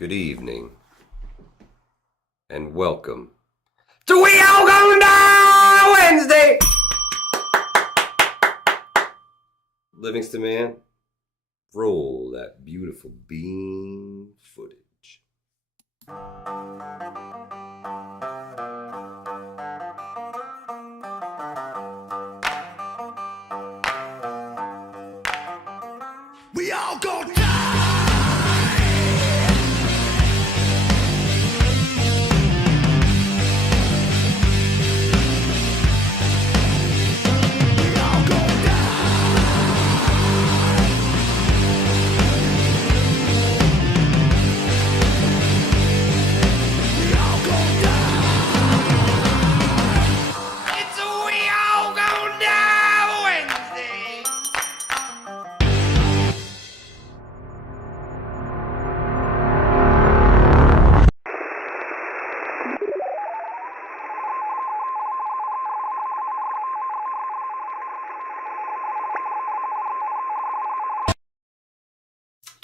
good evening, and welcome to We All Gonna Die Wednesday! Livingston, man, roll that beautiful bean footage. We all gonna die!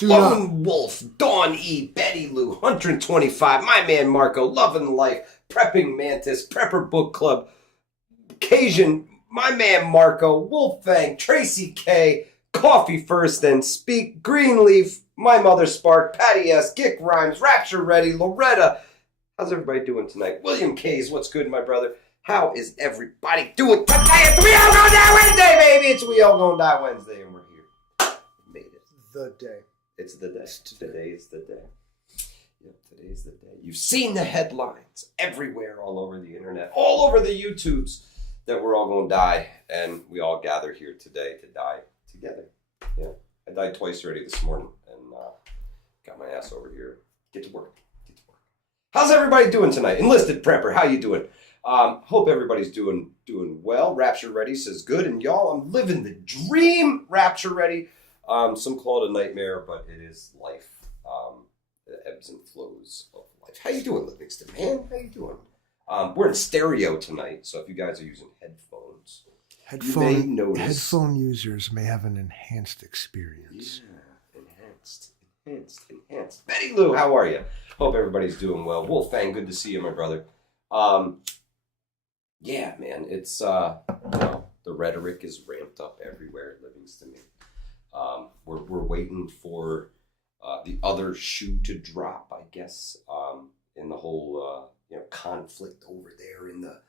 Lone Wolf, Dawn E, Betty Lou, 125, my man Marco, Loving Life, Prepping Mantis, Prepper Book Club, Cajun, my man Marco, Wolfang, Tracy K, Coffee First Then Speak, Greenleaf, My Mother Spark, Patty S, Gick Rhymes, Rapture Ready, Loretta. How's everybody doing tonight? William K's, what's good, my brother? How is everybody doing today? It's We All Gonna Die Wednesday, baby! It's We All Gonna Die Wednesday, and we're here. We made it. The day. It's the day. Today is the day. Yep, today's the day. You've seen the headlines everywhere, all over the internet, all over the YouTubes, that we're all going to die, and we all gather here today to die together. Yeah, I died twice already this morning, and got my ass over here. Get to work. How's everybody doing tonight? Enlisted Prepper, how you doing? Hope everybody's doing well. Rapture Ready says good, and y'all, I'm living the dream. Rapture Ready. Some call it a nightmare, but it is life. The ebbs and flows of life. How you doing, Livingston, man? How you doing? We're in stereo tonight, so if you guys are using headphones, you may notice. Headphone users may have an enhanced experience. Yeah, enhanced. Betty Lou, how are you? Hope everybody's doing well. Wolfang, good to see you, my brother. Yeah, man, it's, the rhetoric is ramped up everywhere, Livingston. We're waiting for the other shoe to drop, I guess, in the whole conflict over there in the,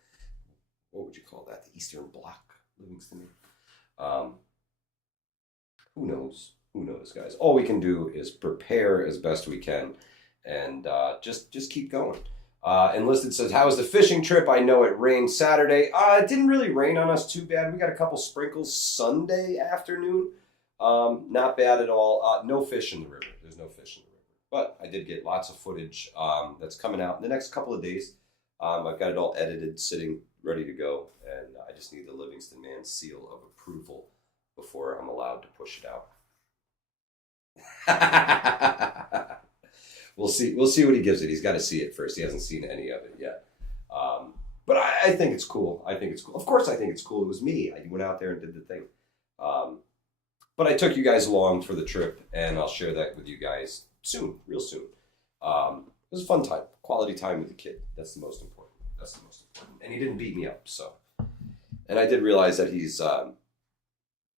what would you call that, the Eastern Bloc, Livingston. Who knows, guys? All we can do is prepare as best we can, and just keep going. Enlisted says, how was the fishing trip? I know it rained Saturday. It didn't really rain on us too bad. We got a couple sprinkles Sunday afternoon. Not bad at all. No fish in the river. There's no fish in the river. But I did get lots of footage that's coming out in the next couple of days. I've got it all edited, sitting, ready to go. And I just need the Livingston man's seal of approval before I'm allowed to push it out. We'll see what he gives it. He's got to see it first. He hasn't seen any of it yet. But I think it's cool. Of course I think it's cool. It was me. I went out there and did the thing. But I took you guys along for the trip, and I'll share that with you guys soon, real soon. It was a fun time, quality time with the kid. That's the most important. And he didn't beat me up, so. And I did realize that he's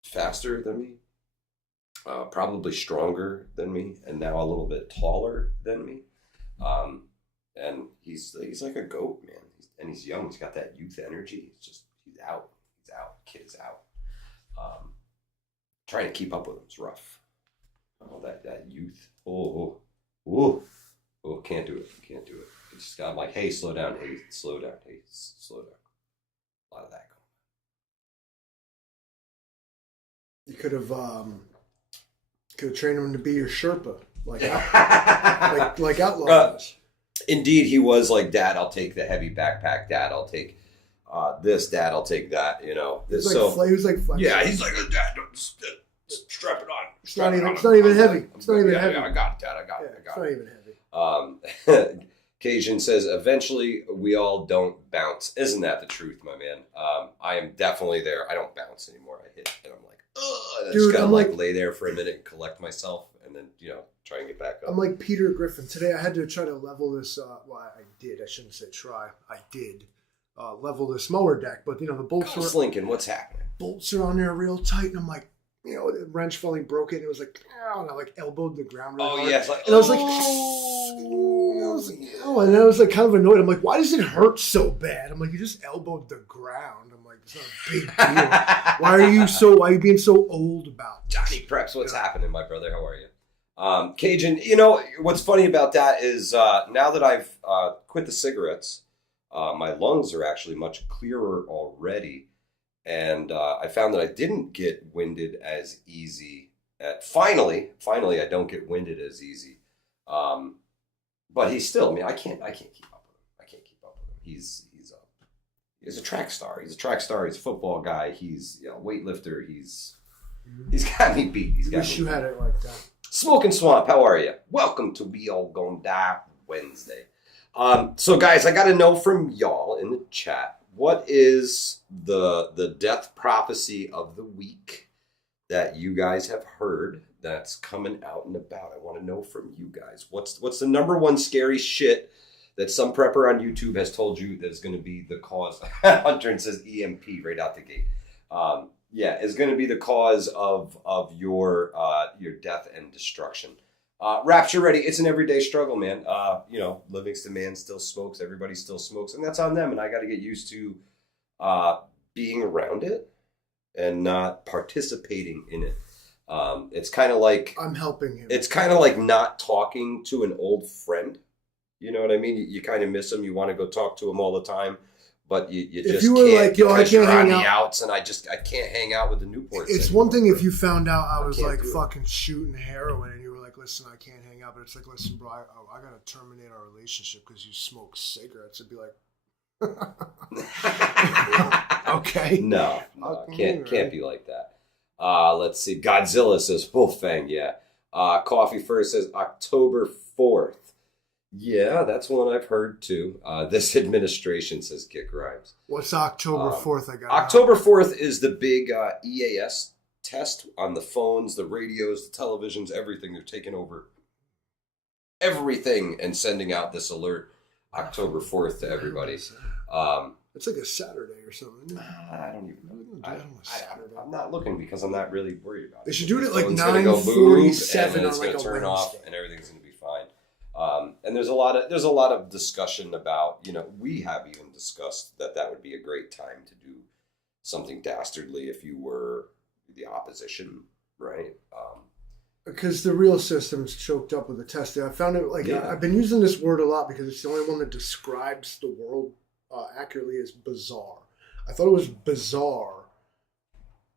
faster than me, probably stronger than me, and now a little bit taller than me. And he's like a goat, man. And he's young. He's got that youth energy. He's out. Kid is out. Trying to keep up with him is rough. Oh, that youth. Can't do it. It's just got like, hey, slow down. Hey, slow down. A lot of that going. You could have trained him to be your Sherpa, like Outlaw. Indeed, he was like, Dad, I'll take the heavy backpack. Dad, I'll take this. Dad, I'll take that. You know. He was like flexing. Yeah, he's like, Dad, strap it on. It's not even heavy. It's not even heavy. Yeah, I got it, Dad. I got it. It's not even heavy. Cajun says, eventually we all don't bounce. Isn't that the truth, my man? I am definitely there. I don't bounce anymore. I hit and I'm like, ugh. I just gotta lay there for a minute and collect myself. and then, try and get back up. I'm like Peter Griffin. Today I had to try to level this, I did. I shouldn't say try. I did level this mower deck, but, the bolts Ghost Lincoln, what's happening? Bolts are on there real tight, and I'm like, the wrench finally broke it, and it was like, and I like elbowed the ground really hard. Yes. Like, and I was like, and I was like kind of annoyed. I'm like, why does it hurt so bad? I'm like, you just elbowed the ground. I'm like, it's not a big deal. Why are you being so old about this? Johnny Preps, what's happening, my brother? How are you? Cajun, what's funny about that is now that I've quit the cigarettes, my lungs are actually much clearer already. And I found that I didn't get winded as easy. Finally, I don't get winded as easy. But he's still, I can't keep up with him. He's a track star. He's a track star. He's a football guy. He's a weightlifter. He's got me beat. Wish you had it like that. Smoking Swamp, how are you? Welcome to We All Gonna Die Wednesday. So guys, I got to know from y'all in the chat, what is the death prophecy of the week that you guys have heard that's coming out and about? I want to know from you guys. What's the number one scary shit that some prepper on YouTube has told you that is going to be the cause? Hunter says EMP right out the gate. Is going to be the cause of your death and destruction. Rapture Ready, it's an everyday struggle, man. Livingston Man still smokes. Everybody still smokes. And that's on them. And I got to get used to being around it and not participating in it. It's kind of like... I'm helping him. It's kind of like not talking to an old friend. You know what I mean? You kind of miss them. You want to go talk to them all the time. But you just you were can't, like, yo, I can't hang out. The outs, and I can't hang out with the Newports. It's anymore. one thing if you found out I was like fucking shooting heroin and you were like, listen, I can't hang out. But it's like, listen, bro, I got to terminate our relationship because you smoke cigarettes. It'd be like, okay. No, can't be like that. Let's see. Godzilla says Wolfang, yeah. Coffee First says October 4th. Yeah, that's one I've heard too. This administration says Kick Rhymes. What's October 4th? October 4th is the big EAS test on the phones, the radios, the televisions, everything. They're taking over everything and sending out this alert October 4th to everybody. It's like a Saturday or something. I don't even know. I'm not looking because I'm not really worried about it. They should do it at like 9:47 and on it's like going to turn a off and everything's going to be fine. And there's a lot of discussion about, we have even discussed that would be a great time to do something dastardly if you were the opposition, right? Because the real system's choked up with the testing. I found it I've been using this word a lot because it's the only one that describes the world accurately as bizarre. I thought it was bizarre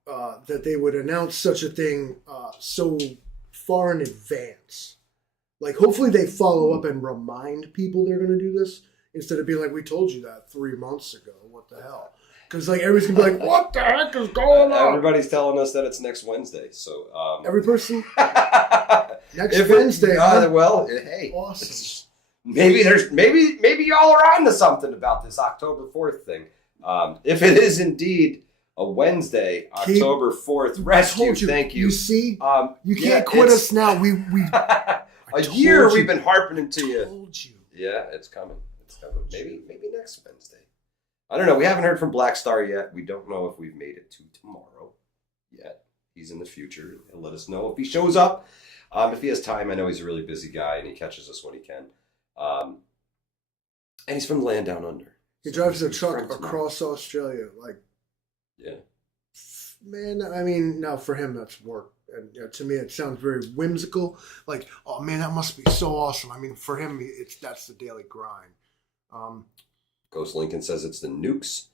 that they would announce such a thing so far in advance. Like, hopefully they follow up and remind people they're going to do this instead of being like, we told you that 3 months ago. What the hell? Because, everybody's going to be like, what the heck is going on? Everybody's telling us that it's next Wednesday. So, every person, next Wednesday. Well, hey. Awesome. Maybe y'all are on to something about this October 4th thing. If it is indeed a Wednesday, October 4th, rescue, thank you. You see? You can't quit us now. We we've been harping to you. Told you. Yeah, it's coming. Maybe next Wednesday. I don't know. We haven't heard from Black Star yet. We don't know if we've made it to tomorrow yet. He's in the future. He'll let us know if he shows up. If he has time, I know he's a really busy guy and he catches us when he can. And he's from the land down under. He drives a truck across Australia. Yeah. Man, now for him that's work. And to me, it sounds very whimsical. Like, oh man, that must be so awesome. For him, that's the daily grind. Ghost Lincoln says it's the nukes.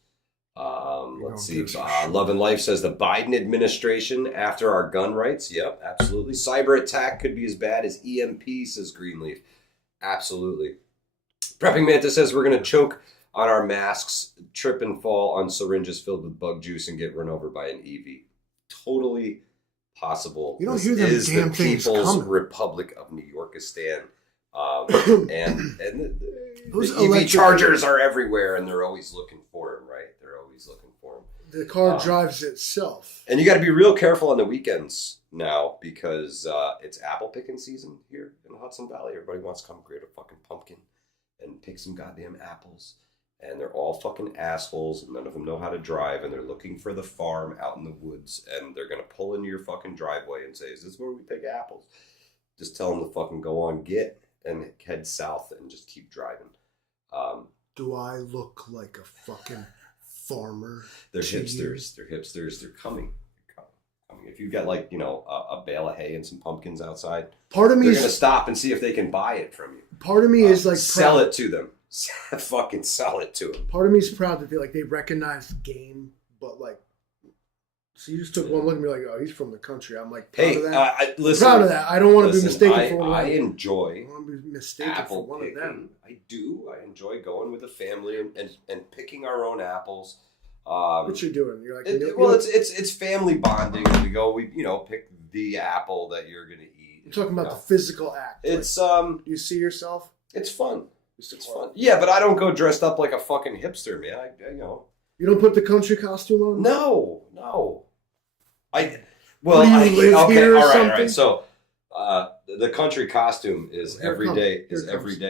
Let's see. Love and Life says the Biden administration after our gun rights. Yep, absolutely. Cyber attack could be as bad as EMP, says Greenleaf. Absolutely. Prepping Manta says we're going to choke on our masks, trip and fall on syringes filled with bug juice, and get run over by an EV. Totally possible. You don't hear them damn things coming. People's Republic of New Yorkistan. And those the EV chargers are everywhere, and they're always looking for them, right? They're always looking for them. The car drives itself. And you got to be real careful on the weekends now because it's apple picking season here in the Hudson Valley. Everybody wants to come grab a fucking pumpkin and pick some goddamn apples. And they're all fucking assholes. And none of them know how to drive. And they're looking for the farm out in the woods. And they're going to pull into your fucking driveway and say, is this where we pick apples? Just tell them to fucking go on get and head south and just keep driving. Do I look like a fucking farmer? They're hipsters. They're hipsters. They're coming. If you've got like, a bale of hay and some pumpkins outside, part of me they're going to stop and see if they can buy it from you. Part of me is like sell it to them. Fucking sell it to them. Part of me is proud that they recognize game, but like, so you just took one look and be like, oh, he's from the country. I'm like, proud of that. Listen, proud of that. I don't want to be mistaken for one of them. I enjoy I want to be mistaken apple for one picking. of them. I do. I enjoy going with the family and picking our own apples. What you doing? You're like, it's family bonding. We go, pick the apple that you're gonna eat. You're talking about the physical act. It's do you see yourself? It's fun. It's fun. Yeah, but I don't go dressed up like a fucking hipster, man. You don't put the country costume on? No. Live here or something? All right. So, the country costume is everyday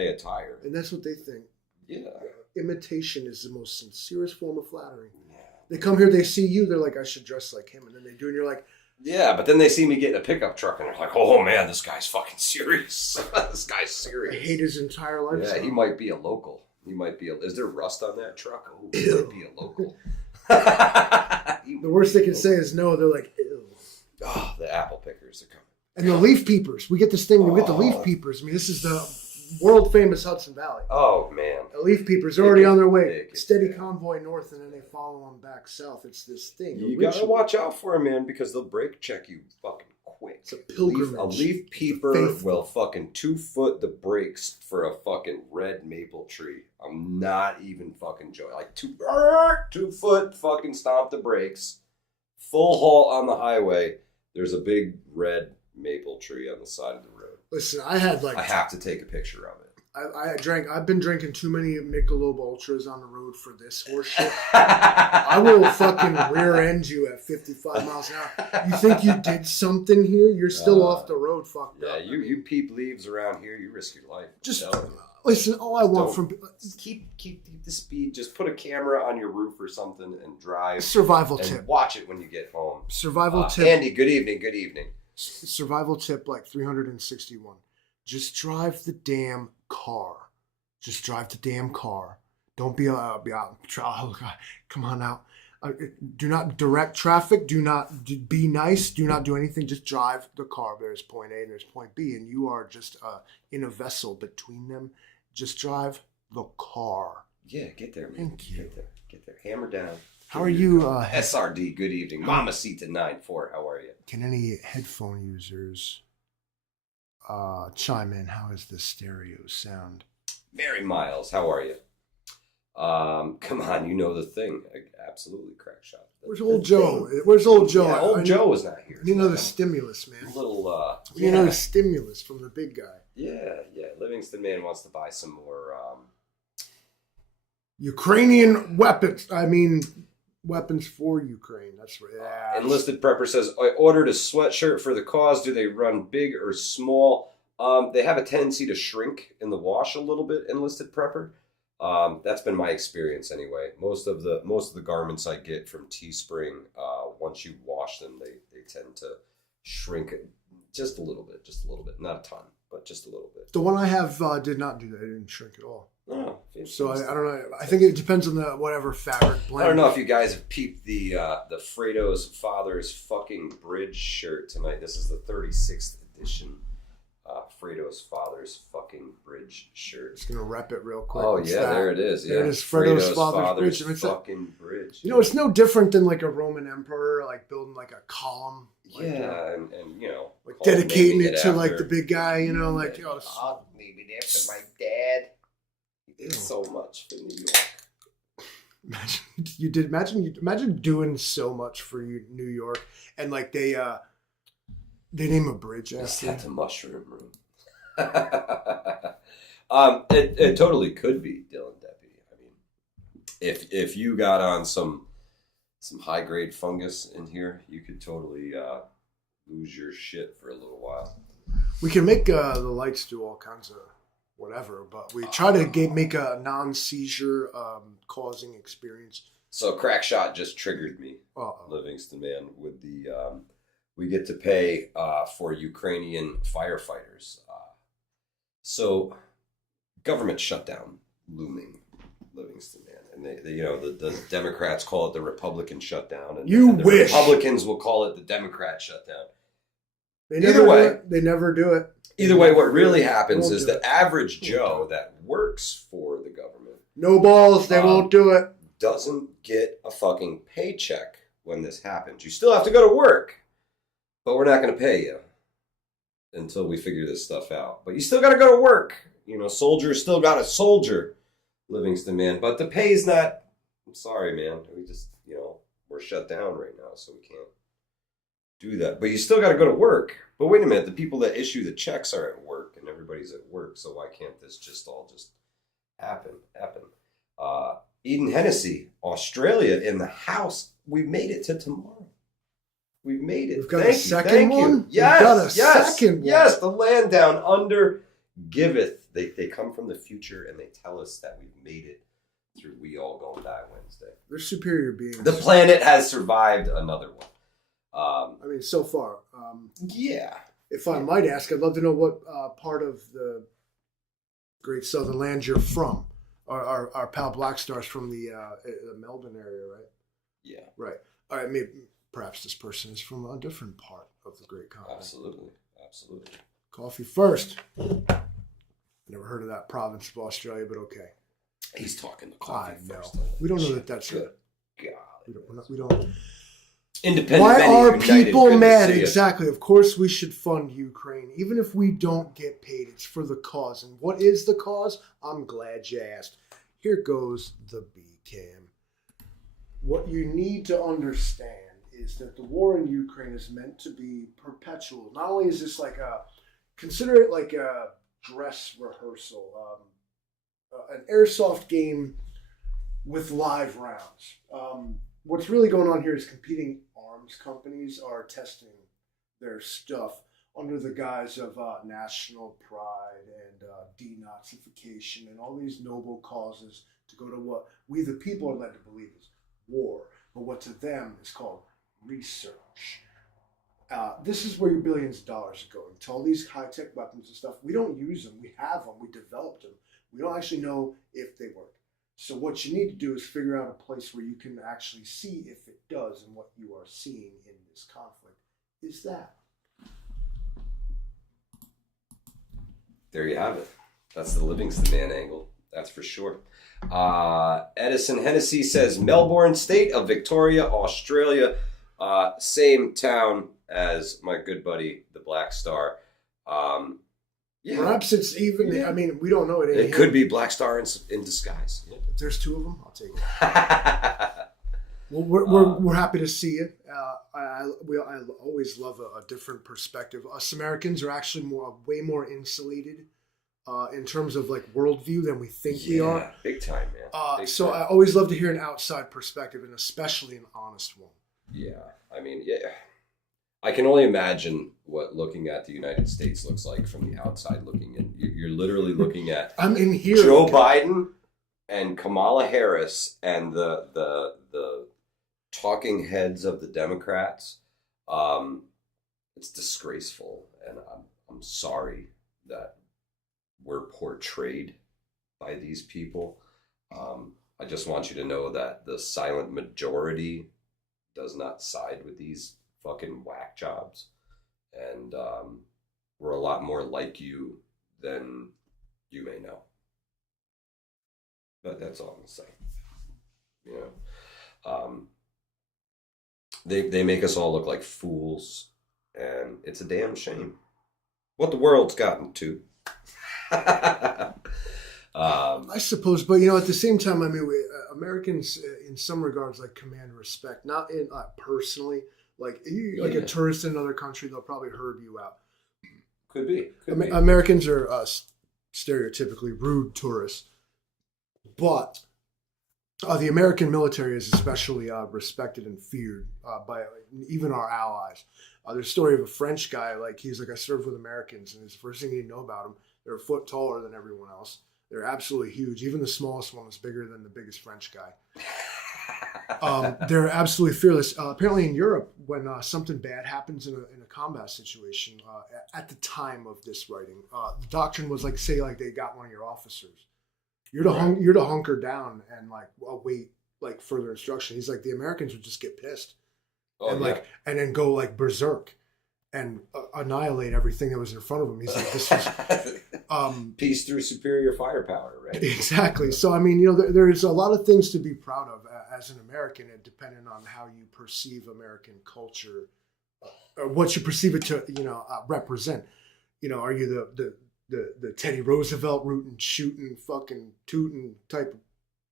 attire, and that's what they think. Yeah. Imitation is the most sincerest form of flattery. Yeah. They come here, they see you, they're like, I should dress like him, and then they do, and you're like, yeah, but then they see me get in a pickup truck, and they're like, oh man, this guy's fucking serious. This guy's serious. I hate his entire life. Yeah, he might be a local. Is there rust on that truck? Oh, he might be a local. The worst they can say is no. They're like, ew. Oh, the apple pickers are coming. And the leaf peepers. We get this thing. We get the leaf peepers. I mean, this is the world famous Hudson Valley. Oh man, the leaf peepers are already on their way. Steady convoy north, and then they follow them back south. It's this thing. You gotta watch out for them, man, because they'll brake check you fucking quick. It's a pilgrimage. A leaf peeper will fucking 2-foot the brakes for a fucking red maple tree. I'm not even fucking joking. Like 2-foot fucking stomp the brakes. Full halt on the highway. There's a big red maple tree on the side of the road. Listen, I have to take a picture of it. I've been drinking too many Michelob Ultras on the road for this horse shit. I will fucking rear end you at 55 miles an hour. You think you did something here? You're still off the road fucked up. Yeah, you peep leaves around here, you risk your life. Just listen, all I want from... Keep the speed. Just put a camera on your roof or something and drive. Survival tip. Watch it when you get home. Survival tip. Andy, good evening. Survival tip like 361. Just drive the damn car. Just drive the damn car. Don't be out. Oh God, come on out. Do not direct traffic. Do not be nice. Do not do anything. Just drive the car. There's point A and there's point B, and you are just in a vessel between them. Just drive the car. Yeah, get there, man. Thank you. Get there. Hammer down. How are you? SRD, good evening. Mamacita 94, how are you? Can any headphone users chime in? How is the stereo sound? Mary Miles, how are you? Come on, you know the thing. Absolutely, crack shot. Where's old Joe? Where's old Joe? Yeah, old Joe is not here. We need another stimulus, man. We need another stimulus from the big guy. Yeah. Livingston Man wants to buy some more Ukrainian weapons. I mean, weapons for Ukraine. That's right. Yeah. Enlisted Prepper says, I ordered a sweatshirt for the cause. Do they run big or small? They have a tendency to shrink in the wash a little bit, Enlisted Prepper. That's been my experience anyway. Most of the garments I get from Teespring, once you wash them, they tend to shrink just a little bit, not a ton, but just a little bit. The one I have did not do that. It didn't shrink at all. Oh, so I don't know. I think it depends on the whatever fabric blend. I don't know if you guys have peeped the Fredo's Father's fucking bridge shirt tonight. This is the 36th edition. Fredo's Father's fucking bridge shirt. Just gonna rep it real quick. Oh yeah, there it is. Yeah, there it is. Fredo's Father's bridge. Fucking bridge. You know, it's no different than like a Roman emperor, like building like a column. Like, and you know, like dedicating it to like the big guy. You know, like maybe after my dad. He did so much for New York. Imagine doing so much for New York, and like they name a bridge after that's a mushroom room. It totally could be Dylan Deputy. I mean, if you got on some high grade fungus in here, you could totally lose your shit for a little while. We can make the lights do all kinds of whatever, but we try to make a non-seizure causing experience. So crack shot just triggered me, Livingston man, with the we get to pay for Ukrainian firefighters. So government shutdown looming, Livingston man, and they the Democrats call it the Republican shutdown, and the wish Republicans will call it the Democrat shutdown. They never do it. Either way, what really happens is the average Joe that works for the government, no balls, they won't do it, doesn't get a fucking paycheck when this happens. You still have to go to work, but we're not going to pay you until we figure this stuff out. But you still got to go to work. Soldiers still got to soldier, Livingston man. But the pay's not. I'm sorry, man. We just, we're shut down right now, so we can't do that. But you still got to go to work. But wait a minute, the people that issue the checks are at work, and everybody's at work. So why can't this just happen? Eden Hennessy, Australia in the house. We've made it to tomorrow. We've made it. We've got a second one? Yes, yes. The land down under giveth. They come from the future and they tell us that we've made it through We All Gonna Die Wednesday. They're superior beings. The planet has survived another one. So far. Yeah. If I might ask, I'd love to know what part of the Great Southern Land you're from. Our pal Black Star's from the Melbourne area, right? Yeah. Right. All right. Maybe perhaps this person is from a different part of the great continent. Absolutely. Coffee first. Never heard of that province of Australia, but okay. He's talking the coffee first. We don't know that that's good. God. We don't. Independent. Why are people mad? Exactly. Of course, we should fund Ukraine, even if we don't get paid. It's for the cause. And what is the cause? I'm glad you asked. Here goes the B-Cam. What you need to understand is that the war in Ukraine is meant to be perpetual. Not only is this consider it like a dress rehearsal, an airsoft game with live rounds. What's really going on here is competing arms companies are testing their stuff under the guise of national pride and denazification and all these noble causes to go to what we the people are led to believe is war, but what to them is called research. This is where your billions of dollars are going to all these high-tech weapons and stuff. We don't use them. We have them. We developed them. We don't actually know if they work. So what you need to do is figure out a place where you can actually see if it does, and what you are seeing in this conflict is that. There you have it. That's the Livingston man angle. That's for sure. Edison Hennessy says Melbourne, state of Victoria, Australia. Same town as my good buddy, the Black Star. Yeah. Perhaps it's even, yeah. I mean, we don't know it. It could be Black Star in disguise. Yeah. If there's two of them, I'll take it. Well, we're happy to see it. I always love a different perspective. Us Americans are actually way more insulated in terms of like worldview than we think we are. Big time, man. So I always love to hear an outside perspective, and especially an honest one. Yeah, I mean, yeah. I can only imagine what looking at the United States looks like from the outside looking in. You're literally looking at I'm in here. Joe Biden and Kamala Harris and the talking heads of the Democrats. It's disgraceful, and I'm sorry that we're portrayed by these people. I just want you to know that the silent majority does not side with these fucking whack jobs, and we're a lot more like you than you may know. But that's all I'm gonna say. You know, they make us all look like fools, and it's a damn shame what the world's gotten to. I suppose, but at the same time, I mean, Americans, in some regards, like command respect. Not in personally, like a tourist in another country, they'll probably herd you out. Could be. Americans are stereotypically rude tourists, but the American military is especially respected and feared by even our allies. There's a story of a French guy, like he's like, I served with Americans, and his first thing you know about them, they're a foot taller than everyone else. They're absolutely huge. Even the smallest one is bigger than the biggest French guy. They're absolutely fearless. Apparently in Europe, when something bad happens in a combat situation, at the time of this writing, the doctrine was like, say like they got one of your officers. You're to hunker down and like await like further instruction. He's like, the Americans would just get pissed. And then go like berserk and annihilate everything that was in front of him. He's like, this was peace through superior firepower, right? Exactly. So I mean, there's a lot of things to be proud of as an American, and depending on how you perceive American culture, or what you perceive it to, represent. Are you the Teddy Roosevelt rooting, shooting, fucking tooting type of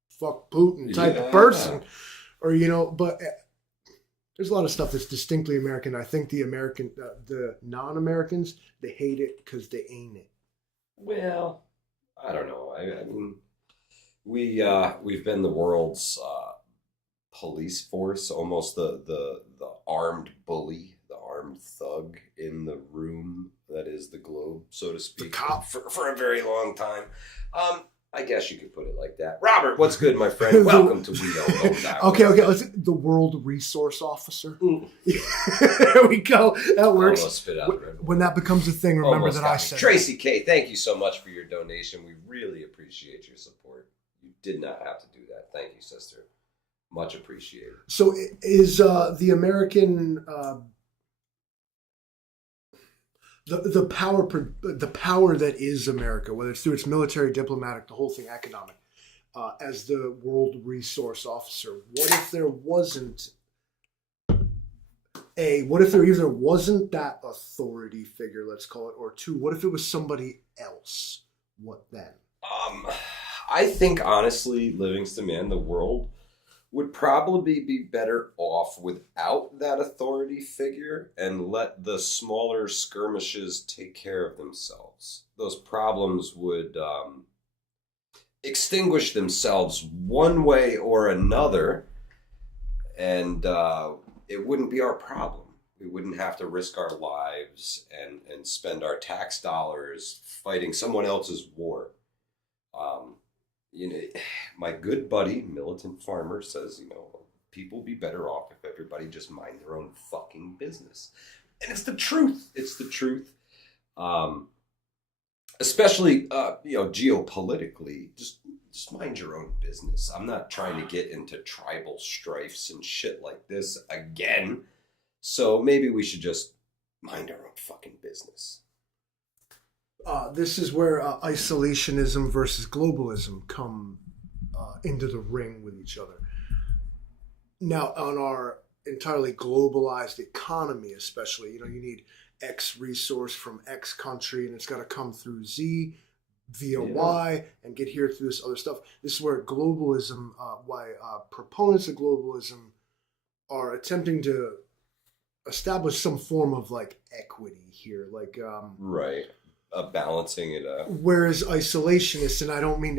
fuck Putin type of person, or but. There's a lot of stuff that's distinctly American. I think the non-Americans, they hate it because they ain't it. Well, I don't know. I mean, we've been the world's police force, almost the armed bully, the armed thug in the room that is the globe, so to speak, the cop for a very long time. I guess you could put it like that. Robert, what's good, my friend? Welcome to We Don't Know That. Okay. The World Resource Officer. There we go. That works. Spit out when that becomes a thing, remember that I said Tracy K, thank you so much for your donation. We really appreciate your support. You did not have to do that. Thank you, sister. Much appreciated. So is the American... The power that is America, whether it's through its military, diplomatic, the whole thing, economic, as the World Resource Officer, what if there either wasn't that authority figure, let's call it, or two, what if it was somebody else? What then? I think honestly, Livingston, man, the world would probably be better off without that authority figure and let the smaller skirmishes take care of themselves. Those problems would extinguish themselves one way or another, and it wouldn't be our problem. We wouldn't have to risk our lives and spend our tax dollars fighting someone else's war. My good buddy, Militant Farmer, says, people be better off if everybody just mind their own fucking business. And it's the truth. It's the truth. Especially, geopolitically, just mind your own business. I'm not trying to get into tribal strifes and shit like this again. So maybe we should just mind our own fucking business. This is where isolationism versus globalism come into the ring with each other. Now, on our entirely globalized economy, especially, you need X resource from X country, and it's got to come through Z via Y and get here through this other stuff. This is where globalism, proponents of globalism are attempting to establish some form of like equity here, like right. Balancing it out. Whereas isolationists, and I don't mean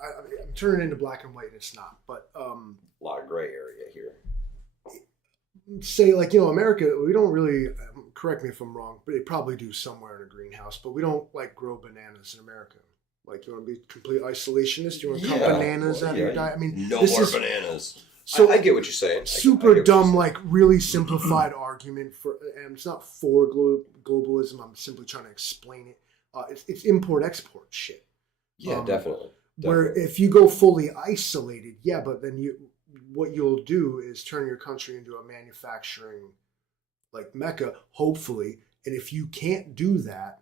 I'm turning it into black and white, and it's not. But a lot of gray area here. Say like America, we don't really. Correct me if I'm wrong, but they probably do somewhere in a greenhouse. But we don't like grow bananas in America. Like, you want to be complete isolationist? You want to cut bananas out of your diet? I mean, no more bananas. So I get what you're saying. Super dumb, like really simplified argument for, and it's not for globalism. I'm simply trying to explain it. It's import-export shit. Yeah, definitely. Where if you go fully isolated, but then what you'll do is turn your country into a manufacturing like mecca, hopefully. And if you can't do that,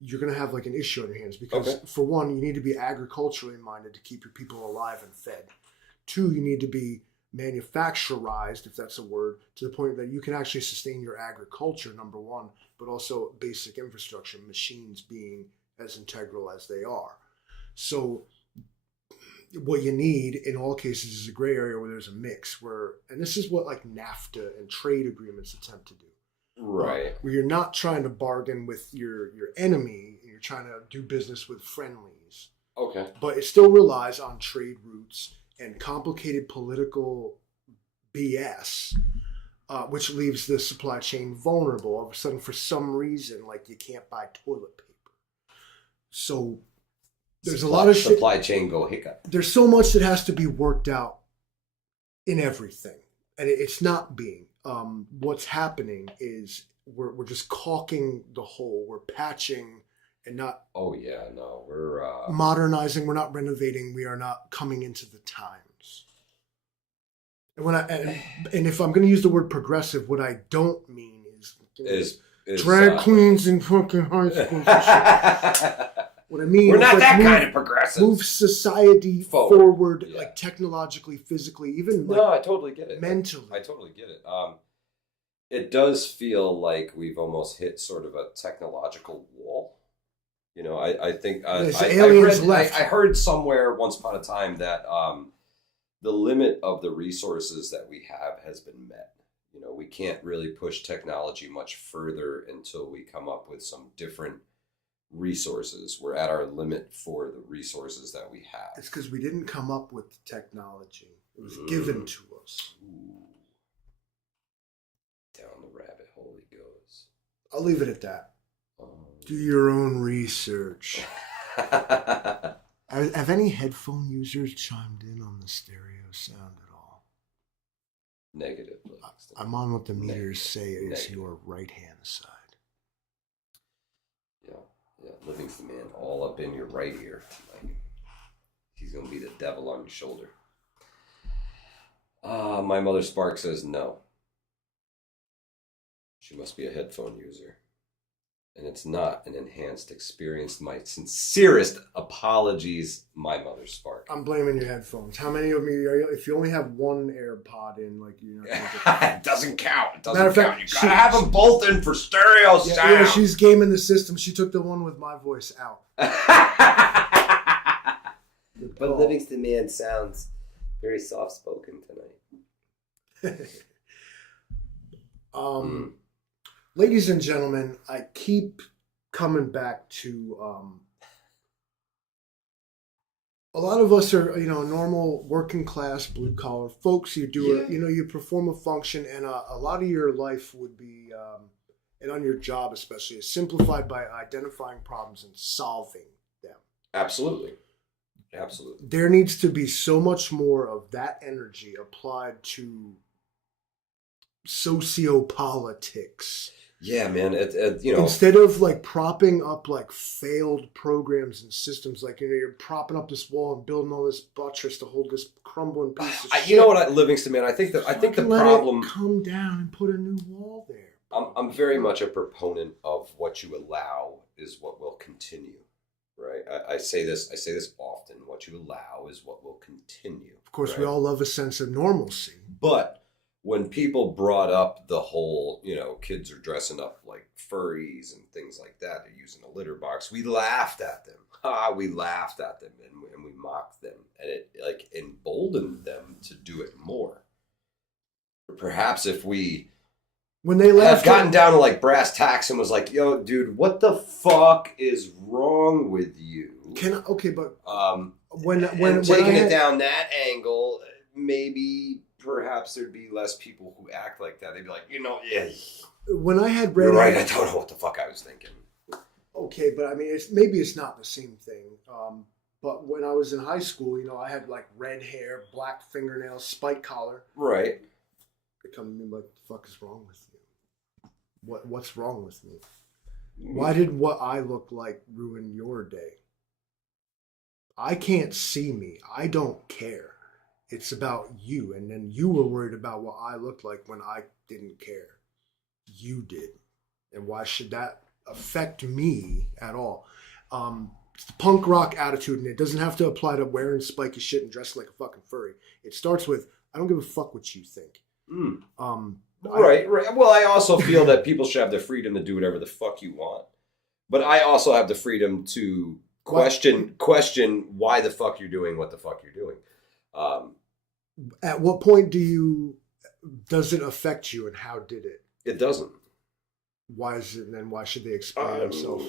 you're going to have like an issue on your hands because for one, you need to be agriculturally minded to keep your people alive and fed. Two, you need to be manufacturized, if that's a word, to the point that you can actually sustain your agriculture, number one, but also basic infrastructure, machines being as integral as they are. So what you need in all cases is a gray area where there's a mix and this is what like NAFTA and trade agreements attempt to do. Right. Where you're not trying to bargain with your enemy, you're trying to do business with friendlies. Okay. But it still relies on trade routes and complicated political BS which leaves the supply chain vulnerable. All of a sudden, for some reason, like you can't buy toilet paper. So there's a lot of shit. Supply chain go hiccup. There's so much that has to be worked out in everything, and it's not being. What's happening is we're just caulking the hole. We're patching and not. Oh yeah, no, we're modernizing. We're not renovating. We are not coming into the times. And and if I'm going to use the word progressive, what I don't mean is drag queens in fucking high schools. And shit. What I mean, we're not that kind of progressive. Move society forward, like technologically, physically, even. No, I totally get it. Mentally, I totally get it. It does feel like we've almost hit sort of a technological wall. You know, I think I heard somewhere once upon a time that the limit of the resources that we have has been met. You know, we can't really push technology much further until we come up with some different resources. We're at our limit for the resources that we have. It's because we didn't come up with the technology. It was given to us. Ooh. Down the rabbit hole he goes. I'll leave it at that. Do your own research. Have any headphone users chimed in on the stereo sound at all? Negative. I'm on what the meters say is your right-hand side. Yeah, Livingston Man all up in your right ear. Like, he's going to be the devil on your shoulder. My mother Spark says no. She must be a headphone user. And it's not an enhanced experience. My sincerest apologies, my mother Spark. I'm blaming your headphones. How many of you, if you only have one AirPod in, like, you know. It doesn't count. It doesn't count. You gotta have them both in for stereo sound. Yeah, she's gaming the system. She took the one with my voice out. But Livingston Man sounds very soft-spoken tonight. Ladies and gentlemen, I keep coming back to a lot of us are, normal working class, blue collar folks. You do you perform a function, and a lot of your life would be, and on your job especially, is simplified by identifying problems and solving them. Absolutely. There needs to be so much more of that energy applied to sociopolitics. Yeah, man. Instead of like propping up like failed programs and systems, like you're propping up this wall and building all this buttress to hold this crumbling piece of shit. You know what, Livingston Man? I think the problem. Come down and put a new wall there. I'm very much a proponent of what you allow is what will continue. Right? I say this often. What you allow is what will continue. Of course, right? We all love a sense of normalcy, but when people brought up the whole, kids are dressing up like furries and things like that, they're using a litter box, we laughed at them. We laughed at them and we mocked them. And it like emboldened them to do it more. Perhaps if we had gotten down to like brass tacks and was like, yo, dude, what the fuck is wrong with you? When taking it down that angle, maybe perhaps there'd be less people who act like that. They'd be like, when I had red you're right, I don't know what the fuck I was thinking. Okay, but I mean, maybe it's not the same thing. But when I was in high school, I had like red hair, black fingernails, spike collar. Right. They come to me like, the fuck is wrong with you? What's wrong with me? Why did what I look like ruin your day? I can't see me. I don't care. It's about you. And then you were worried about what I looked like when I didn't care. You did. And why should that affect me at all? It's the punk rock attitude, and it doesn't have to apply to wearing spiky shit and dressing like a fucking furry. It starts with, I don't give a fuck what you think. Right. Well, I also feel that people should have the freedom to do whatever the fuck you want. But I also have the freedom to question why the fuck you're doing what the fuck you're doing. At what point does it affect you, and how did it? It doesn't. Why is it? And then why should they explain themselves?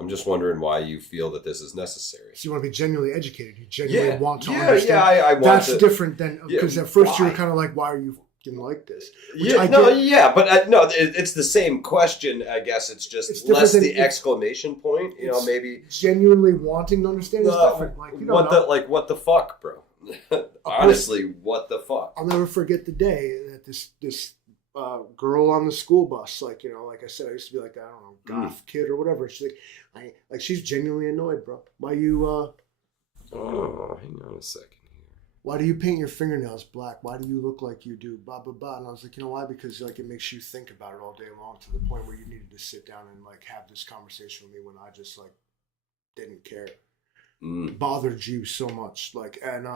I'm just wondering why you feel that this is necessary. So you want to be genuinely educated. You genuinely want to understand. I want That's to. Different than because at first you were kind of like, why are you fucking like this. But no, it's the same question. I guess it's just It's less different the exclamation point. You know, maybe genuinely wanting to understand is different. Like, what the fuck, bro? Honestly, what the fuck? I'll never forget the day that this girl on the school bus, like, you know, like I said, I used to be like, I don't know, goth kid or whatever. She's like, she's genuinely annoyed, bro. Why you? Oh, hang on a second. Why do you paint your fingernails black? Why do you look like you do? Blah, blah, blah. And I was like, you know why? Because like it makes you think about it all day long to the point where you needed to sit down and like have this conversation with me when I just like didn't care. It bothered you so much. Like, and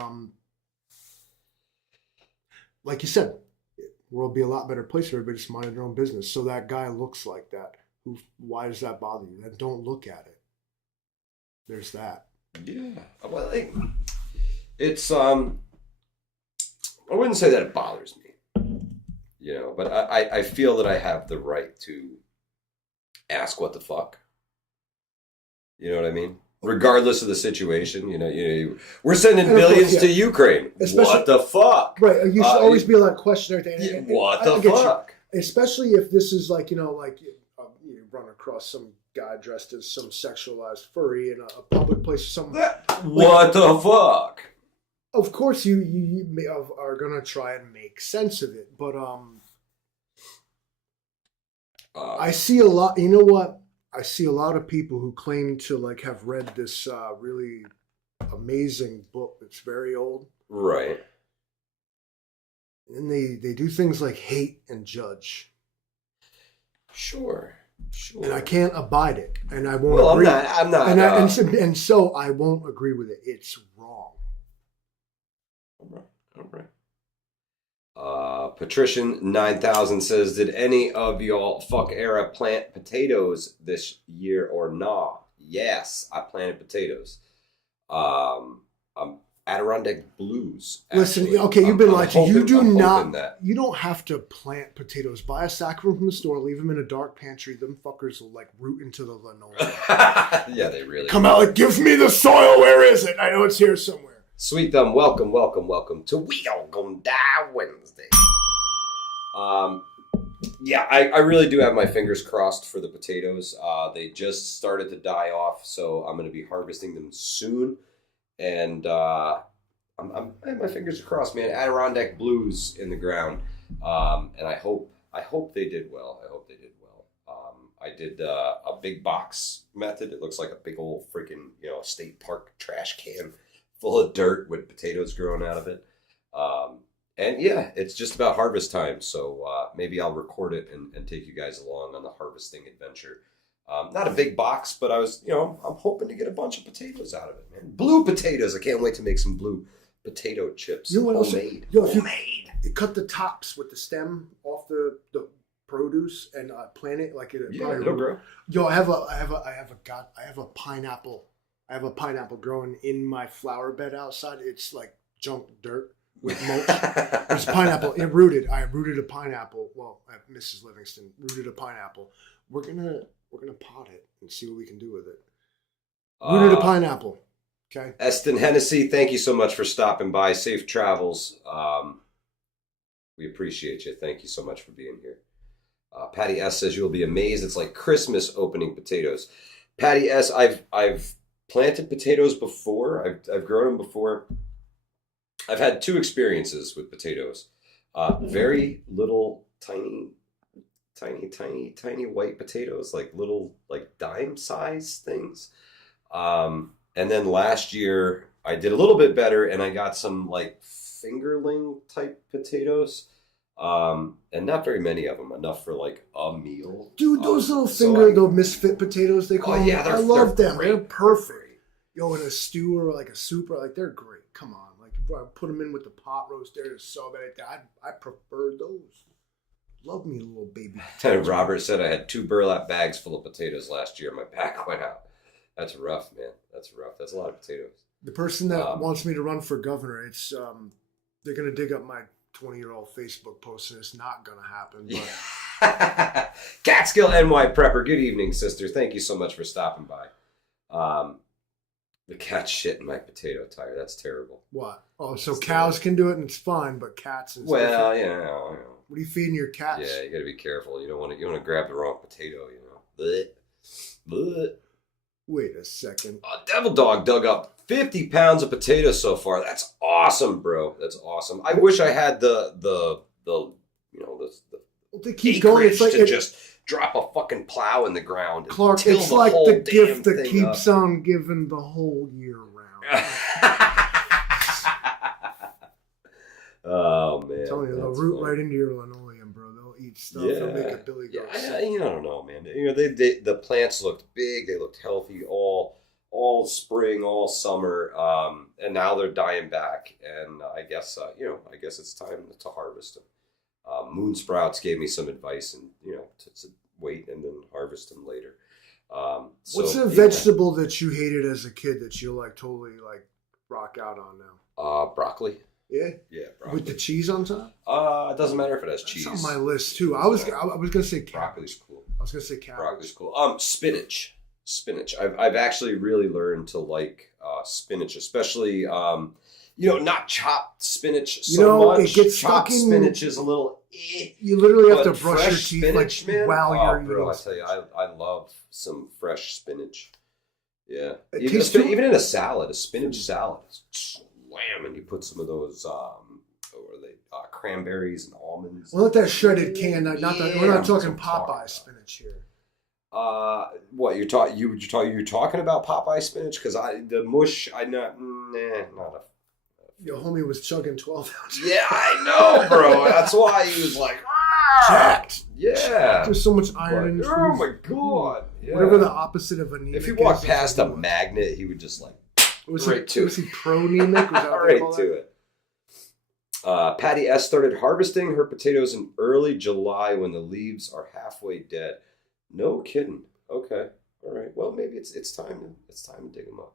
like you said, the world would be a lot better place if everybody just minded their own business. So that guy looks like that. Why does that bother you? Then don't look at it. There's that. Yeah. Well, it's I wouldn't say that it bothers me, you know, but I feel that I have the right to ask what the fuck. You know what I mean? Regardless of the situation, you know, we're sending billions to Ukraine. What the fuck? Right. You should always be like question everything. What the fuck? Especially if this is like, you know, like you run across some guy dressed as some sexualized furry in a public place or something. What the fuck? Of course, you are gonna try and make sense of it, but I see a lot. You know what? I see a lot of people who claim to like have read this really amazing book that's very old, right? And they do things like hate and judge. Sure. And I can't abide it, and I won't. Well, agree. I'm not. And so I won't agree with it. It's wrong. All right. Patrician 9000 says, did any of y'all fuck era plant potatoes this year or nah? Yes, I planted potatoes. Adirondack Blues. Actually. Listen, okay, you've been lied. You do not. You don't have to plant potatoes. Buy a sack of them from the store. Leave them in a dark pantry. Them fuckers will like root into the linoleum. Yeah, they really come out like, give me the soil. Where is it? I know it's here somewhere. Sweet Thumb, welcome to We All Gonna Die Wednesday. Yeah, I really do have my fingers crossed for the potatoes. They just started to die off, so I'm going to be harvesting them soon. And I have my fingers crossed, man. Adirondack Blues in the ground, and I hope they did well. I did a big box method. It looks like a big old freaking state park trash can full of dirt with potatoes growing out of it. And yeah, it's just about harvest time, so maybe I'll record it and take you guys along on the harvesting adventure. Not a big box, but I was, I'm hoping to get a bunch of potatoes out of it, man. Blue potatoes. I can't wait to make some blue potato chips. You know what homemade. Homemade. You cut the tops with the stem off the produce and plant it like it'll grow. Yo, I have a pineapple. I have a pineapple growing in my flower bed outside. It's like junk dirt with mulch. There's pineapple. I rooted a pineapple. Well, Mrs. Livingston rooted a pineapple. We're gonna pot it and see what we can do with it. Rooted a pineapple. Okay. Eston Hennessy, thank you so much for stopping by. Safe travels. We appreciate you. Thank you so much for being here. Patty S says you'll be amazed. It's like Christmas opening potatoes. Patty S, I've planted potatoes before. I've grown them before. I've had two experiences with potatoes. Very little, tiny white potatoes, like little, like dime size things. And then last year I did a little bit better and I got some like fingerling type potatoes. And not very many of them, enough for like a meal. Dude, those little those misfit potatoes they call them. Yeah, I love them. They're perfect. Yo, in a stew or like a soup, or like they're great. Come on, like you put them in with the pot roast. They're so bad. I prefer those. Love me a little baby potatoes. Robert said I had 2 burlap bags full of potatoes last year. My back went out. That's rough, man. That's rough. That's a lot of potatoes. The person that wants me to run for governor, it's they're gonna dig up my 20-year-old Facebook post, and it's not gonna happen. But Catskill NY Prepper. Good evening, sister. Thank you so much for stopping by. The cat shit in my potato tire. That's terrible. What? Oh, so cows can do it and it's fine, but cats and stuff. Well, you know. What are you feeding your cats? Yeah, you got to be careful. You don't want to grab the wrong potato. Blech. Blech. Wait a second. Devil Dog dug up 50 pounds of potatoes so far. That's awesome, bro. That's awesome. I wish I had the they keep going. It's like just drop a fucking plow in the ground. Clark, it's like the gift that keeps on giving the whole year round. Oh man! I'm telling you, they'll root right into your linoleum, bro. They'll eat stuff. Yeah. They'll make a billy goat. I don't know, man. The plants looked big. They looked healthy all spring, all summer, and now they're dying back. And I guess it's time to harvest them. Moon Sprouts gave me some advice, and to wait and then harvest them later. What's a vegetable that you hated as a kid that you totally rock out on now? Broccoli. Yeah, broccoli. With the cheese on top. It doesn't matter if it has cheese. That's on my list too. I was gonna say cabbage. Broccoli's cool. I was gonna say cabbage. Broccoli's cool. Spinach. I've actually really learned to like spinach, especially not chopped spinach so much. It gets chopped stuck in. Spinach is a little. You literally have to brush your teeth spinach, man. While you're eating. Bro, I tell you, I love some fresh spinach. Yeah, Even in a salad, a spinach salad, slam, and you put some of those. What are they? Cranberries and almonds. Well, not that shredded can. We're not talking Popeye spinach here. What you're talking? You're talking about Popeye spinach? Because the mush, not a. Your homie was chugging 12 ounces. Yeah, I know, bro. That's why he was like, jacked. Yeah. There's so much iron in food. Oh my god. Yeah. Whatever the opposite of anemic. If he walked past a magnet, he would just was he pro-anemic? Right to it. Patty S started harvesting her potatoes in early July when the leaves are halfway dead. No kidding. Okay. All right. Well, maybe it's time to dig them up.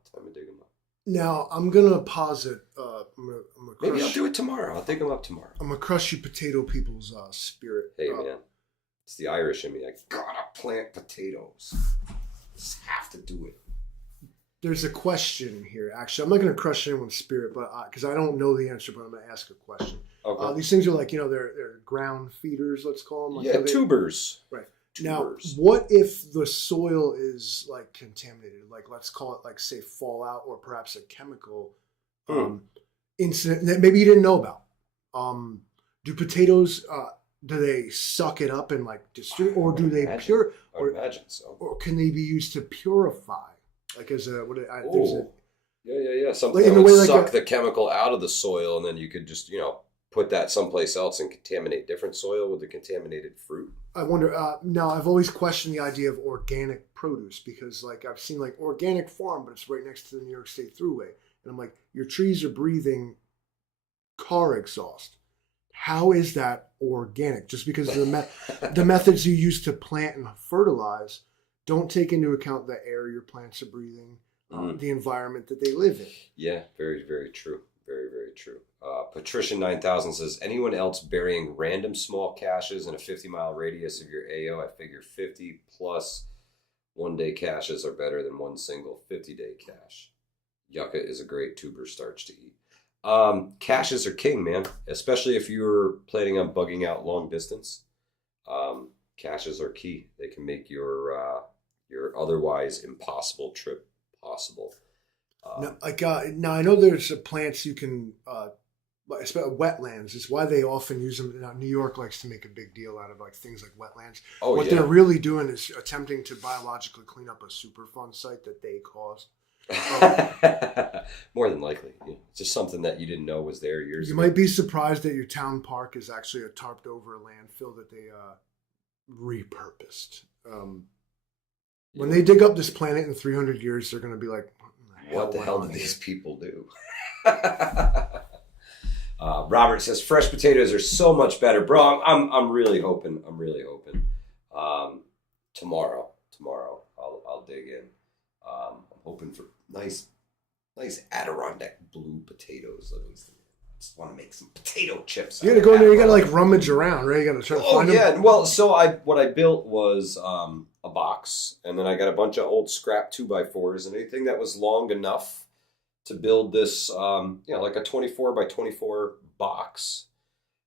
Now I'm gonna posit. Maybe I'll do it tomorrow. I'll dig them up tomorrow. I'm gonna crush you, potato people's spirit. Hey man, it's the Irish in me. I gotta plant potatoes. Just have to do it. There's a question here. Actually, I'm not gonna crush anyone's spirit, but because I don't know the answer, but I'm gonna ask a question. Okay. These things are they're ground feeders. Let's call them. Tubers. Right. Now, what if the soil is contaminated? Let's call it say fallout or perhaps a chemical incident that maybe you didn't know about. Do potatoes do they suck it up and distribute, or do they pure? I would imagine so. Or can they be used to purify? Yeah. Something that would suck the chemical out of the soil, and then you could just put that someplace else and contaminate different soil with the contaminated fruit. I wonder. Now, I've always questioned the idea of organic produce because, I've seen organic farm, but it's right next to the New York State Thruway, and I'm your trees are breathing car exhaust. How is that organic? Just because the methods you use to plant and fertilize don't take into account the air your plants are breathing, the environment that they live in. Yeah, very, very true. Very, very true. Patricia 9000 says, anyone else burying random small caches in a 50-mile radius of your AO? I figure 50 plus one-day caches are better than one single 50-day cache. Yucca is a great tuber starch to eat. Caches are king, man. Especially if you're planning on bugging out long distance. Caches are key. They can make your otherwise impossible trip possible. Now I know there's plants you can, wetlands. It's why they often use them. Now, New York likes to make a big deal out of things like wetlands. What they're really doing is attempting to biologically clean up a Superfund site that they caused. More than likely, it's just something that you didn't know was there years ago. You might be surprised that your town park is actually a tarped over landfill that they repurposed. When they dig up this planet in 300 years, they're going to be like, what the hell did these people do? Robert says fresh potatoes are so much better, bro. I'm really hoping. Tomorrow I'll dig in. I'm hoping for nice Adirondack blue potatoes. just want to make some potato chips. You gotta go in there. You gotta like rummage around, right? You gotta try to find them. Well, so what I built was a box, and then I got a bunch of old scrap 2x4s, and anything that was long enough to build this, like a 24 by 24 box.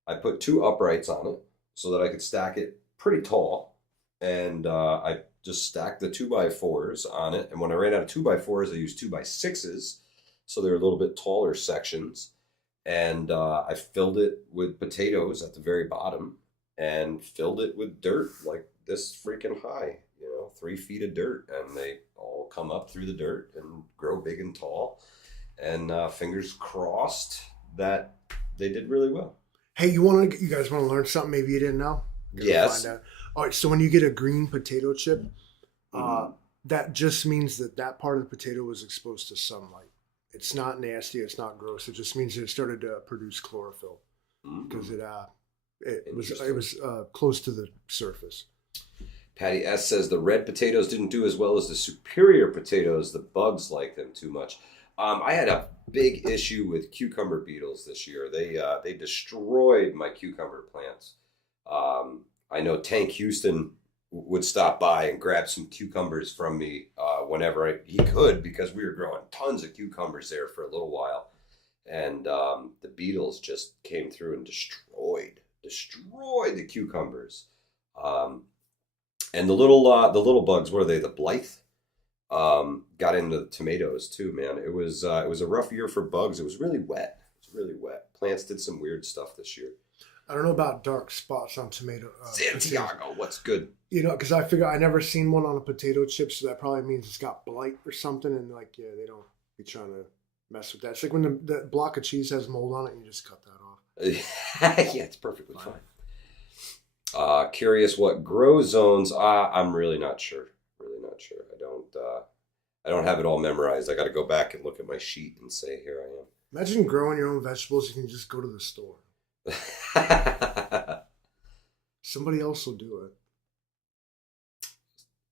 I put 2 uprights on it so that I could stack it pretty tall, and I just stacked the 2x4s on it. And when I ran out of 2x4s, I used 2x6s, so they're a little bit taller sections. And I filled it with potatoes at the very bottom and filled it with dirt like this freaking high, 3 feet of dirt. And they all come up through the dirt and grow big and tall. And fingers crossed that they did really well. Hey, you guys want to learn something maybe you didn't know? Yes. All right, so when you get a green potato chip, that just means that part of the potato was exposed to sunlight. It's not nasty. It's not gross. It just means it started to produce chlorophyll because it was close to the surface. Patty S says the red potatoes didn't do as well as the superior potatoes. The bugs like them too much. I had a big issue with cucumber beetles this year. They destroyed my cucumber plants. I know Tank Houston would stop by and grab some cucumbers from me whenever he could, because we were growing tons of cucumbers there for a little while. And the beetles just came through and destroyed the cucumbers. And the little bugs, what are they? The Blythe got into the tomatoes too, man. It was a rough year for bugs. It was really wet. Plants did some weird stuff this year. I don't know about dark spots on tomato. Santiago, potatoes. What's good? Because I figure I never seen one on a potato chip, so that probably means it's got blight or something. And they don't be trying to mess with that. It's like when the block of cheese has mold on it, and you just cut that off. Yeah, it's perfectly fine. Curious what grow zones? I'm really not sure. I don't have it all memorized. I got to go back and look at my sheet and say, here I am. Imagine growing your own vegetables. You can just go to the store. Somebody else will do it.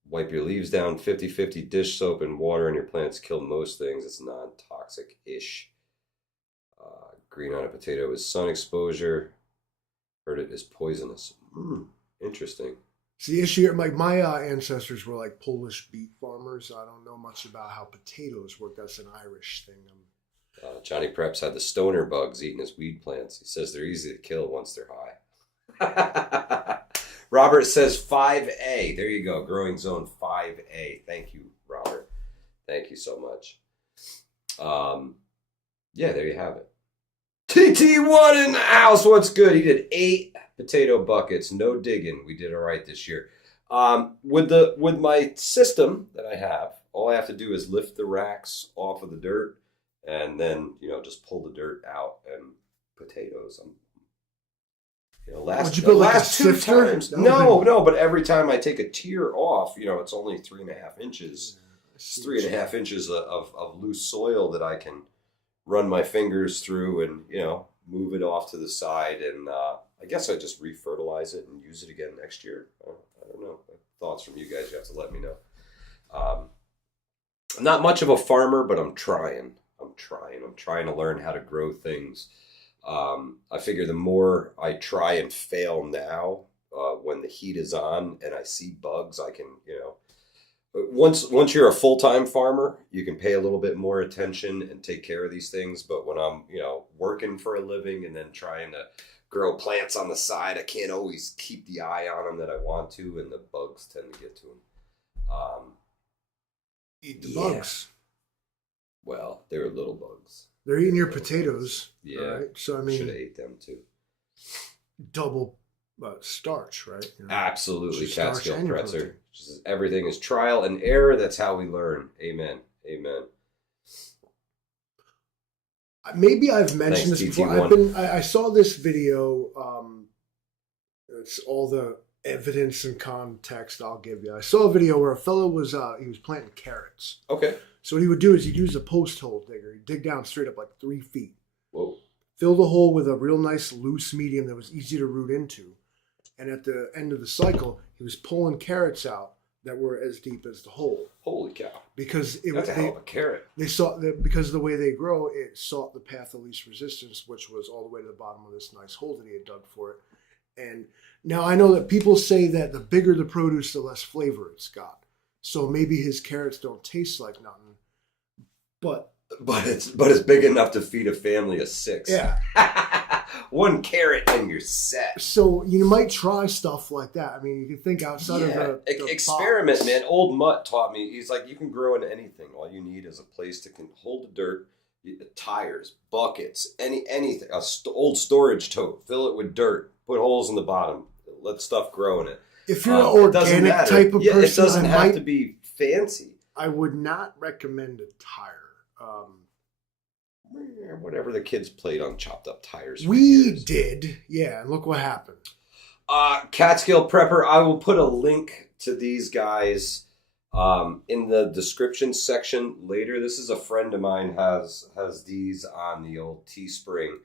Wipe your leaves down 50-50 dish soap and water and your plants kill most things. It's non-toxic-ish. Green on a potato is sun exposure. Heard it is poisonous. Interesting. See, the issue, like my ancestors were like Polish beet farmers. I don't know much about how potatoes work. That's an Irish thing. Johnny Preps had the stoner bugs eating his weed plants. He says they're easy to kill once they're high. Robert says 5A. There you go. Growing zone 5A. Thank you, Robert. Thank you so much. There you have it. TT1 in the house. What's good? He did 8 potato buckets. No digging. We did all right this year. With my system that I have, all I have to do is lift the racks off of the dirt and then, just pull the dirt out and potatoes. Would you put like a sifter? Times. No, but every time I take a tier off, it's only 3.5 inches. It's 3.5 inches of loose soil that I can run my fingers through and, move it off to the side. And I guess I just refertilize it and use it again next year. I don't know. Thoughts from you guys, you have to let me know. I'm not much of a farmer, but I'm trying. I'm trying to learn how to grow things. I figure the more I try and fail now, when the heat is on and I see bugs, I can, once you're a full-time farmer, you can pay a little bit more attention and take care of these things. But when I'm, working for a living and then trying to grow plants on the side, I can't always keep the eye on them that I want to, and the bugs tend to get to them. Eat the bugs. Well, they were little bugs. They're eating your potatoes. Yeah. Right? So, I mean, should have ate them too. Double starch, right? Absolutely. Catskill Pretzer. Everything is trial and error. That's how we learn. Amen. Maybe I've mentioned this before. I saw this video. It's all the evidence and context I'll give you. I saw a video where a fellow was planting carrots. Okay. So what he would do is he'd use a post hole digger. He'd dig down straight up like 3 feet. Whoa. Fill the hole with a real nice loose medium that was easy to root into. And at the end of the cycle, he was pulling carrots out that were as deep as the hole. Holy cow! Because that's a hell of a carrot. They sought because of the way they grow, it sought the path of least resistance, which was all the way to the bottom of this nice hole that he had dug for it. And now I know that people say that the bigger the produce, the less flavor it's got. So maybe his carrots don't taste like nothing, but it's big enough to feed a family of 6. Yeah. One carrot and you're set. So you might try stuff like that. I mean, you can think outside of the experiment, box. man. Old Mutt taught me. He's like, you can grow in anything. All you need is a place to hold the dirt, tires, buckets, anything. Old storage tote. Fill it with dirt. Put holes in the bottom. Let stuff grow in it. If you're an organic type of person, it doesn't have to be fancy. I would not recommend a tire. Whatever the kids played on chopped up tires. We did, yeah. And look what happened. Catskill Prepper. I will put a link to these guys in the description section later. This is a friend of mine has these on the old Teespring.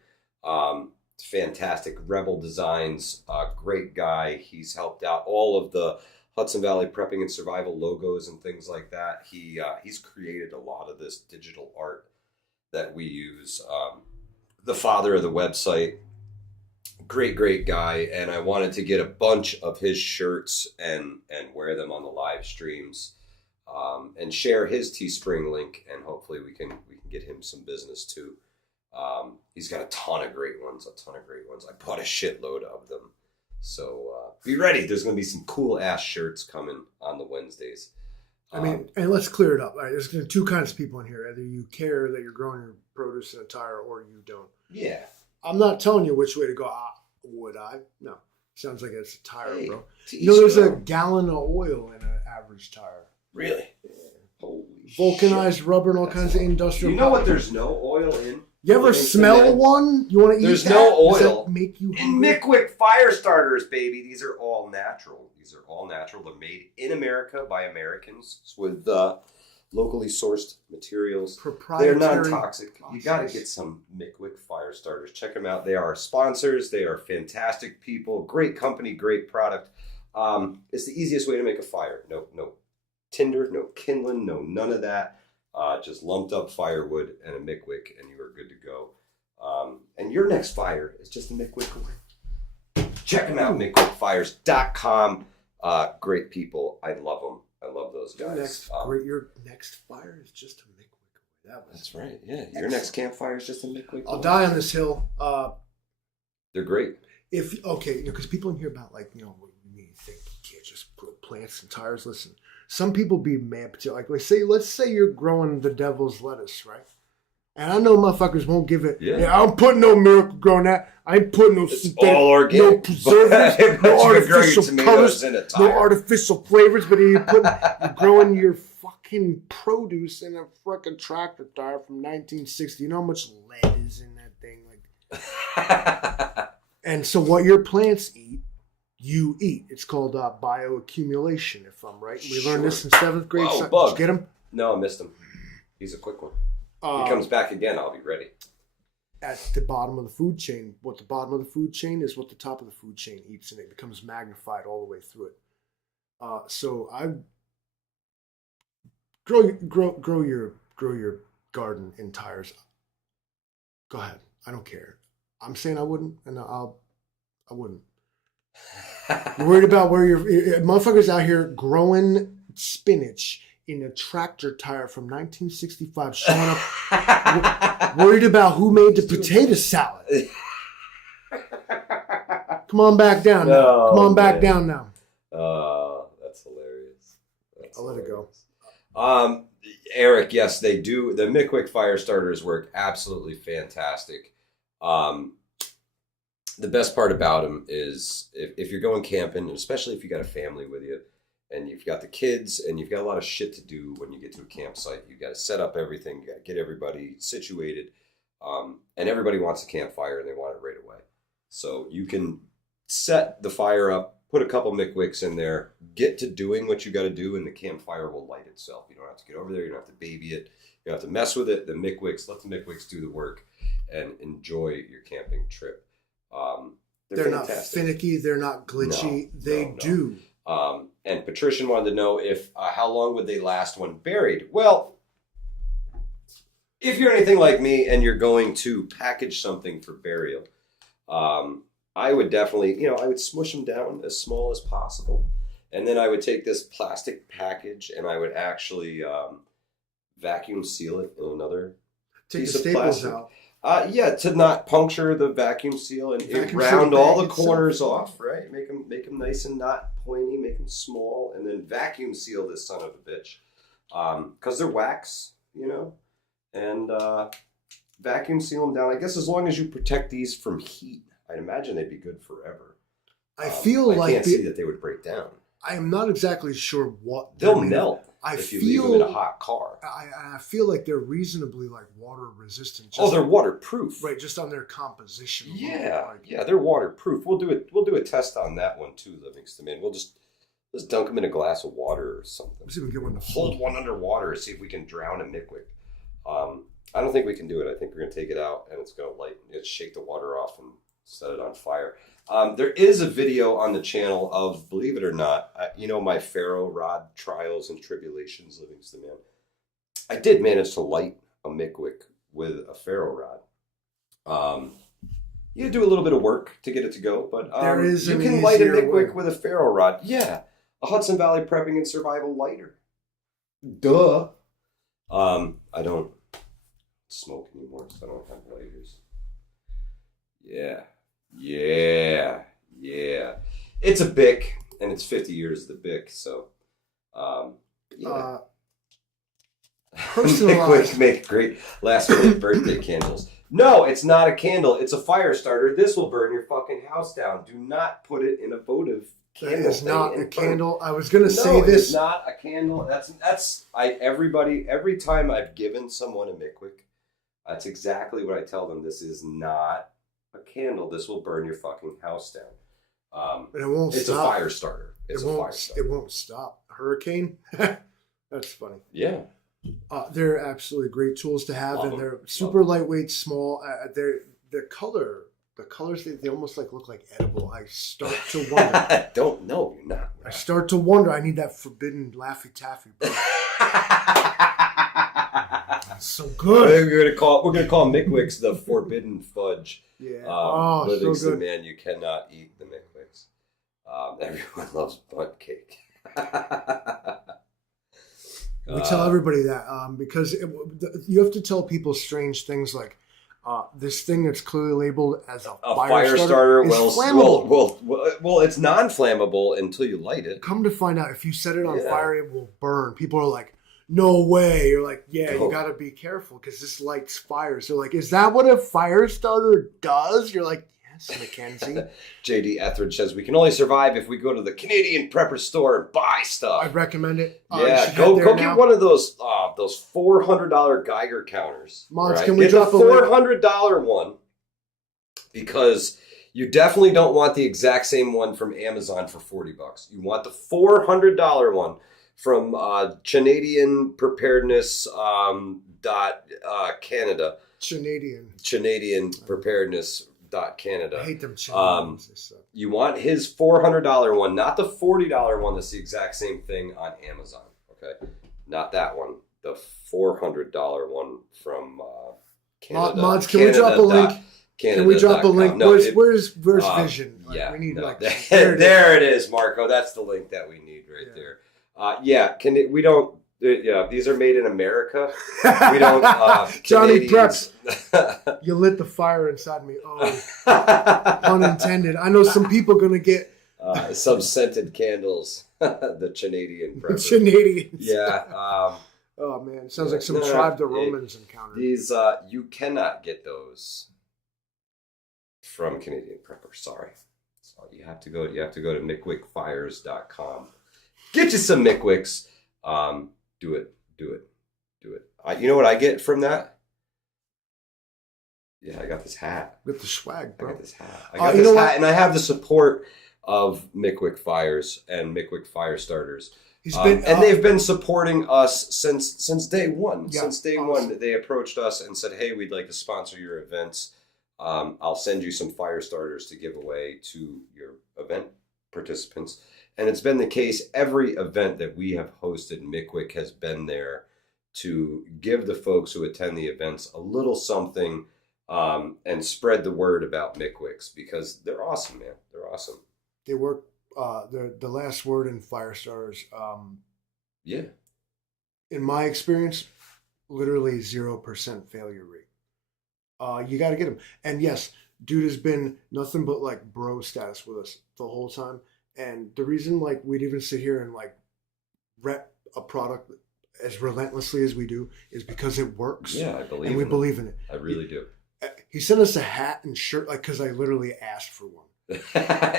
Fantastic Rebel Designs. Great guy. He's helped out all of the Hudson Valley Prepping and Survival logos and things like that. He's created a lot of this digital art that we use. The father of the website, great guy, and I wanted to get a bunch of his shirts and wear them on the live streams, and share his Teespring link, and hopefully we can get him some business too. He's got a ton of great ones. I bought a shitload of them, so be ready. There's going to be some cool ass shirts coming on the Wednesdays. I mean, and let's clear it up. Right? There's two kinds of people in here. Either you care that you're growing your produce in a tire, or you don't. Yeah. I'm not telling you which way to go. Would I? No. Sounds like it's a tire, hey, bro. There's a gallon of oil in an average tire. Really? Yeah. Holy vulcanized shit. rubber and all kinds of industrial. You know what? There's no oil in. You ever smell one? You want to eat There's that? no oil. Does that make you hungry? In Mickwick fire starters, baby. These are all natural. They're made in America by Americans with locally sourced materials. Proprietary. They're non-toxic. Process. You got to get some Mickwick fire starters. Check them out. They are sponsors. They are fantastic people. Great company. Great product. It's the easiest way to make a fire. No tinder, no kindling, no none of that. Just lumped up firewood and a Mickwick, and you are good to go. And your next fire is just a Mickwick away. Check them out, MickwickFires.com. Great people. I love them. I love those guys. Your next fire is just a Mickwick. That's right. Yeah, your next campfire is just a Mickwick. I'll die on this hill. They're great. Because people in here about what you think you can't just grow plants and tires. Listen, some people be mad, like let's say you're growing the devil's lettuce, right? And I know motherfuckers won't give it. Yeah, I'm putting no miracle growing that. I ain't putting no synthetic, all organic, no preservatives, no artificial colors, no artificial flavors. But you're growing your fucking produce in a fucking tractor tire from 1960. You know how much lead is in that thing? And so what your plants eat, you eat. It's called bioaccumulation, if I'm right. We learned this in 7th grade. Whoa, Did Bug. you get him? No, I missed him. He's a quick one. He comes back again, I'll be ready. At the bottom of the food chain, what the bottom of the food chain is what the top of the food chain eats, and it becomes magnified all the way through it. So I grow your garden in tires. Go ahead. I don't care. I'm saying I wouldn't, and I wouldn't. You're worried about where your motherfuckers out here growing spinach in a tractor tire from 1965, showing up worried about who made the potato salad. Come on back down now. Come on back down now. That's hilarious. I'll let it go. Eric, yes, they do. The Mickwick fire starters work absolutely fantastic. The best part about them is if you're going camping, especially if you got a family with you, and you've got the kids, and you've got a lot of shit to do when you get to a campsite. You've got to set up everything. You got to get everybody situated. And everybody wants a campfire, and they want it right away. So you can set the fire up, put a couple Mickwicks in there, get to doing what you got to do, and the campfire will light itself. You don't have to get over there. You don't have to baby it. You don't have to mess with it. Let the Mickwicks do the work, and enjoy your camping trip. They're not finicky. They're not glitchy. They do. And Patrician wanted to know if how long would they last when buried? Well, if you're anything like me and you're going to package something for burial, I would definitely, I would smush them down as small as possible. And then I would take this plastic package and I would actually vacuum seal it in another piece of plastic. Out. To not puncture the vacuum seal and round all the corners off, right? Make them nice and not pointy, make them small, and then vacuum seal this son of a bitch. Because they're wax, and vacuum seal them down. I guess as long as you protect these from heat, I'd imagine they'd be good forever. I can't see that they would break down. I am not exactly sure what they'll melt. If you leave them in a hot car. I feel like they're reasonably water resistant. They're waterproof. Right, just on their composition. Yeah, they're waterproof. We'll do a test on that one too, Livingston. Man, we'll just dunk them in a glass of water or something. Let's see if we can get one to hold one underwater, see if we can drown a Mickwick. I don't think we can do it. I think we're gonna take it out and it's gonna shake the water off and set it on fire. There is a video on the channel of, believe it or not, my ferro rod trials and tribulations, Livingston, man. I did manage to light a Mickwick with a ferro rod. You do a little bit of work to get it to go, but you can light a Mickwick with a ferro rod. Yeah, a Hudson Valley Prepping and Survival lighter. Duh. I don't smoke anymore, so I don't have lighters. Yeah. It's a Bic, and it's 50 years of the Bic, so personalized. Make great last-minute birthday candles. No, it's not a candle. It's a fire starter. This will burn your fucking house down. Do not put it in a votive candle. That is not a candle. I was going to say this. It's not a candle. Every time I've given someone a Mickwick, that's exactly what I tell them. This is not a candle. This will burn your fucking house down. And it won't stop. It's a fire starter. It won't stop. Hurricane? That's funny. Yeah. They're absolutely great tools to have, and they're super lightweight, small. The colors, they almost look like edible. I start to wonder. I don't know. You're not. I start to wonder. I need that forbidden Laffy Taffy. So good. We're gonna call Mickwicks the forbidden fudge. Yeah. Livingston, so good. Man, you cannot eat the Mickwicks. Everyone loves butt cake. We tell everybody that because you have to tell people strange things like this thing that's clearly labeled as a fire starter is flammable. Well, it's non-flammable until you light it. Come to find out, if you set it on fire, it will burn. People are like, no way. You're like, you got to be careful because this lights fires. They're like, is that what a fire starter does? You're like, yes, Mackenzie. JD Etheridge says, we can only survive if we go to the Canadian Prepper store and buy stuff. I'd recommend it. Go get one of those $400 Geiger counters. Mods, right? can we drop a $400 one? Because you definitely don't want the exact same one from Amazon for $40. You want the $400 one from Canadian Preparedness Canada. Canadian Preparedness Canada. I hate them Canadians. You want his $400 one, not the $40 one that's the exact same thing on Amazon. Okay, not that one. The $400 one from Canada. Mods, can we drop a link? Can we drop a link? No, where's Vision? We need there it is, Marco. That's the link that we need right there. We don't. These are made in America. We don't. Johnny Preps, you lit the fire inside me. Oh, unintended. I know some people gonna get some scented candles. The Canadian Prepper. The Canadians. Yeah. Oh man, sounds like some tribe the Romans encountered. These you cannot get those from Canadian Prepper. Sorry. So you have to go to mickwickfires.com. Get you some Mickwicks. Do it. You know what I get from that? Yeah, I got this hat. With the swag, bro. I got this hat. And I have the support of Mickwick Fires and Mickwick Fire Starters. They've been supporting us since day one. Yeah, since day one, they approached us and said, "Hey, we'd like to sponsor your events. I'll send you some fire starters to give away to your event participants." And it's been the case every event that we have hosted. McWick has been there to give the folks who attend the events a little something and spread the word about McWicks because they're awesome, man. They're awesome. They work. The last word in fire starters. Yeah. In my experience, literally 0% failure rate. You got to get them. And yes, dude has been nothing but like bro status with us the whole time. And the reason like we'd even sit here and like rep a product as relentlessly as we do is because it works. Yeah, I believe and we believe in it. I really do. He sent us a hat and shirt like because I literally asked for one.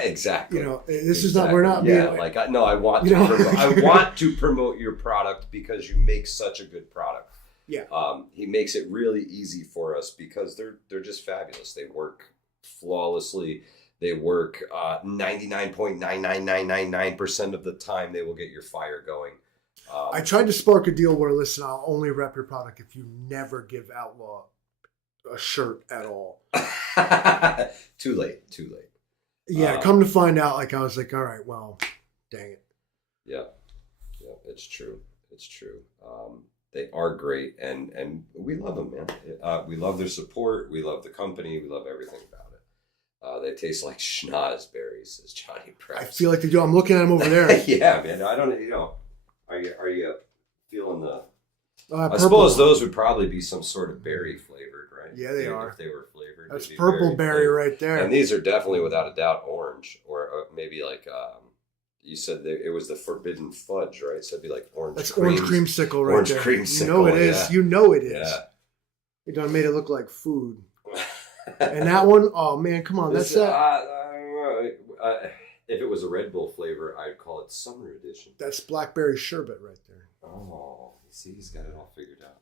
Exactly. You know, this is not. We're not. Yeah, being, like I want to. I want to promote your product because you make such a good product. Yeah. He makes it really easy for us because they're just fabulous. They work flawlessly. They work 99.99999% of the time. They will get your fire going. I tried to spark a deal where, listen, I'll only rep your product if you never give Outlaw a shirt at all. Too late. Yeah, come to find out, like I was like, all right, well, dang it. Yeah, it's true. They are great, and we love them, man. We love their support. We love the company. We love everything about it. They taste like schnozberries, says Johnny Press. I feel like they do. I'm looking at them over there. Yeah, man. I don't. Are you feeling the? I Purple. suppose those would probably be some sort of berry flavored, right? Yeah, they are. If they were flavored, that's purple berry right there. And these are definitely, without a doubt, orange, or maybe like you said it was the forbidden fudge, right? So it'd be like orange. That's orange creamsicle right orange there. Creamsicle, you know it is. Yeah. You know it is. Yeah. You done made it look like food. And that one, oh man, come on, that's that. If it was a Red Bull flavor, I'd call it Summer Edition. That's blackberry sherbet right there. Oh, you see, he's got it all figured out.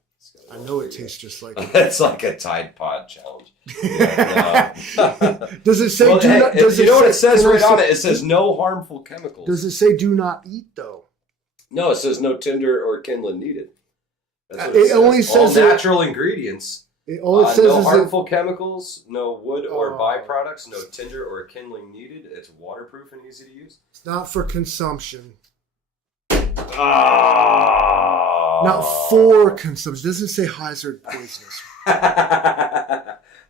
I know it tastes just like it. It's like a Tide Pod challenge. Yeah, no. Does it say? Well, do not, does you it know say, what it says right on it? It says no harmful chemicals. Does it say do not eat though? No, it says no tinder or kindling needed. That's what it only says all natural ingredients. All it says no is harmful chemicals, no wood or Oh. byproducts, no tinder or kindling needed. It's waterproof and easy to use. It's not for consumption. Oh. Not for consumption. It doesn't say hazard poisonous.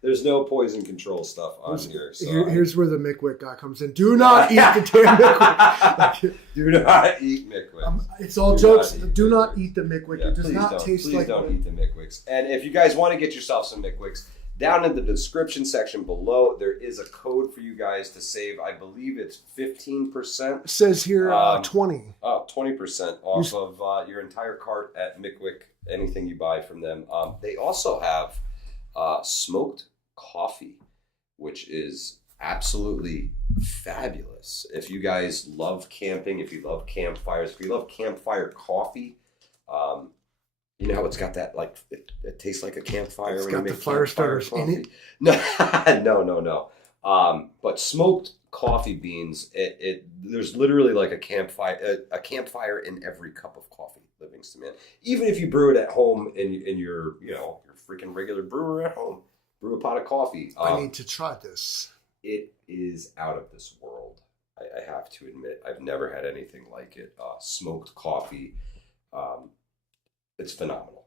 There's no poison control stuff on here. So Here's where the McWick guy comes in. Do not eat the damn McWick. Do not eat McWicks. It's all jokes. Do not eat the McWick. Yeah, it does not taste like. Please don't eat the McWicks. And if you guys want to get yourself some McWicks, down in the description section below, there is a code for you guys to save. I believe it's 15%. It says here 20. Oh, 20% off of your entire cart at McWick, anything you buy from them. They also have smoked coffee, which is absolutely fabulous. If you guys love camping, if you love campfires, if you love campfire coffee, you know how it's got that, like, it tastes like a campfire. It's when got you make the fire starters coffee. in it? No. But smoked coffee beans, there's literally like a campfire in every cup of coffee, Livingston, man. Even if you brew it at home in your your freaking regular brewer at home, brew a pot of coffee. I need to try this. It is out of this world. I have to admit, I've never had anything like it. Smoked coffee. It's phenomenal.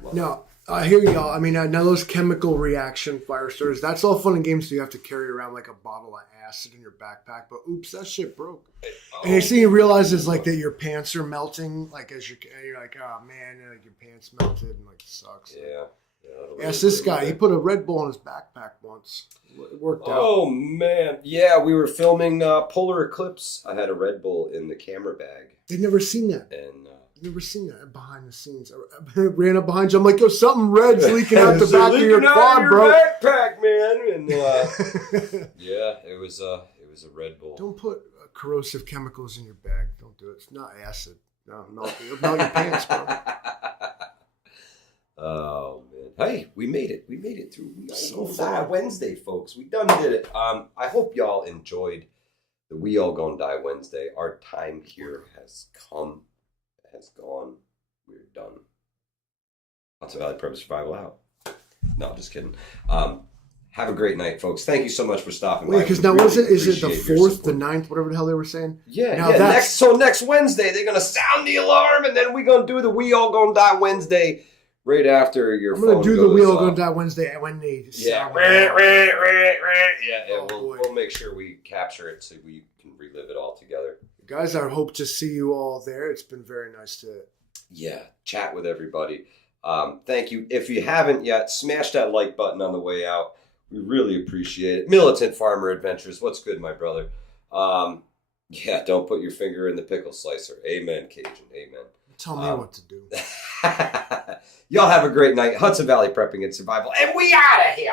Love Now, I hear y'all. I mean, now those chemical reaction fire starters, that's all fun and games. So you have to carry around like a bottle of acid in your backpack. But oops, that shit broke. And you see, you realize it's like that your pants are melting. Like as you're like, oh man, like your pants melted and like it sucks. Yeah. Yes, this guy, he put a Red Bull in his backpack once. It worked out. Oh man, yeah, we were filming Polar Eclipse. I had a Red Bull in the camera bag. They'd never seen that. And never seen that behind the scenes. I ran up behind you. I'm like, yo, something red's leaking out the back of your quad, bro. Backpack, man. And yeah, it was a Red Bull. Don't put corrosive chemicals in your bag. Don't do it. It's not acid. No, it'll melt your pants, bro. Oh man! Hey, we made it. We made it through. So far. Wednesday, folks. We done did it. I hope y'all enjoyed the We All Gonna Die Wednesday. Our time here has come. Has gone. We're done. Lots of Valley Prep Survival out. No, I'm just kidding. Have a great night, folks. Thank you so much for stopping by. Wait, because now what is it? Is it the 4th, the 9th, whatever the hell they were saying? Yeah, now yeah. Next Wednesday, they're going to sound the alarm, and then we're going to do the We All Gonna Die Wednesday right after your phone goes off. I'm going to do the We All Gonna Die Wednesday when they sound we'll make sure we capture it so we can relive it all together. Guys, I hope to see you all there. It's been very nice to chat with everybody. Thank you. If you haven't yet, smash that like button on the way out. We really appreciate it. Militant Farmer Adventures. What's good, my brother? Don't put your finger in the pickle slicer. Amen, Cajun. Amen. Tell me what to do. Y'all have a great night. Hudson Valley Prepping and Survival. And we out of here.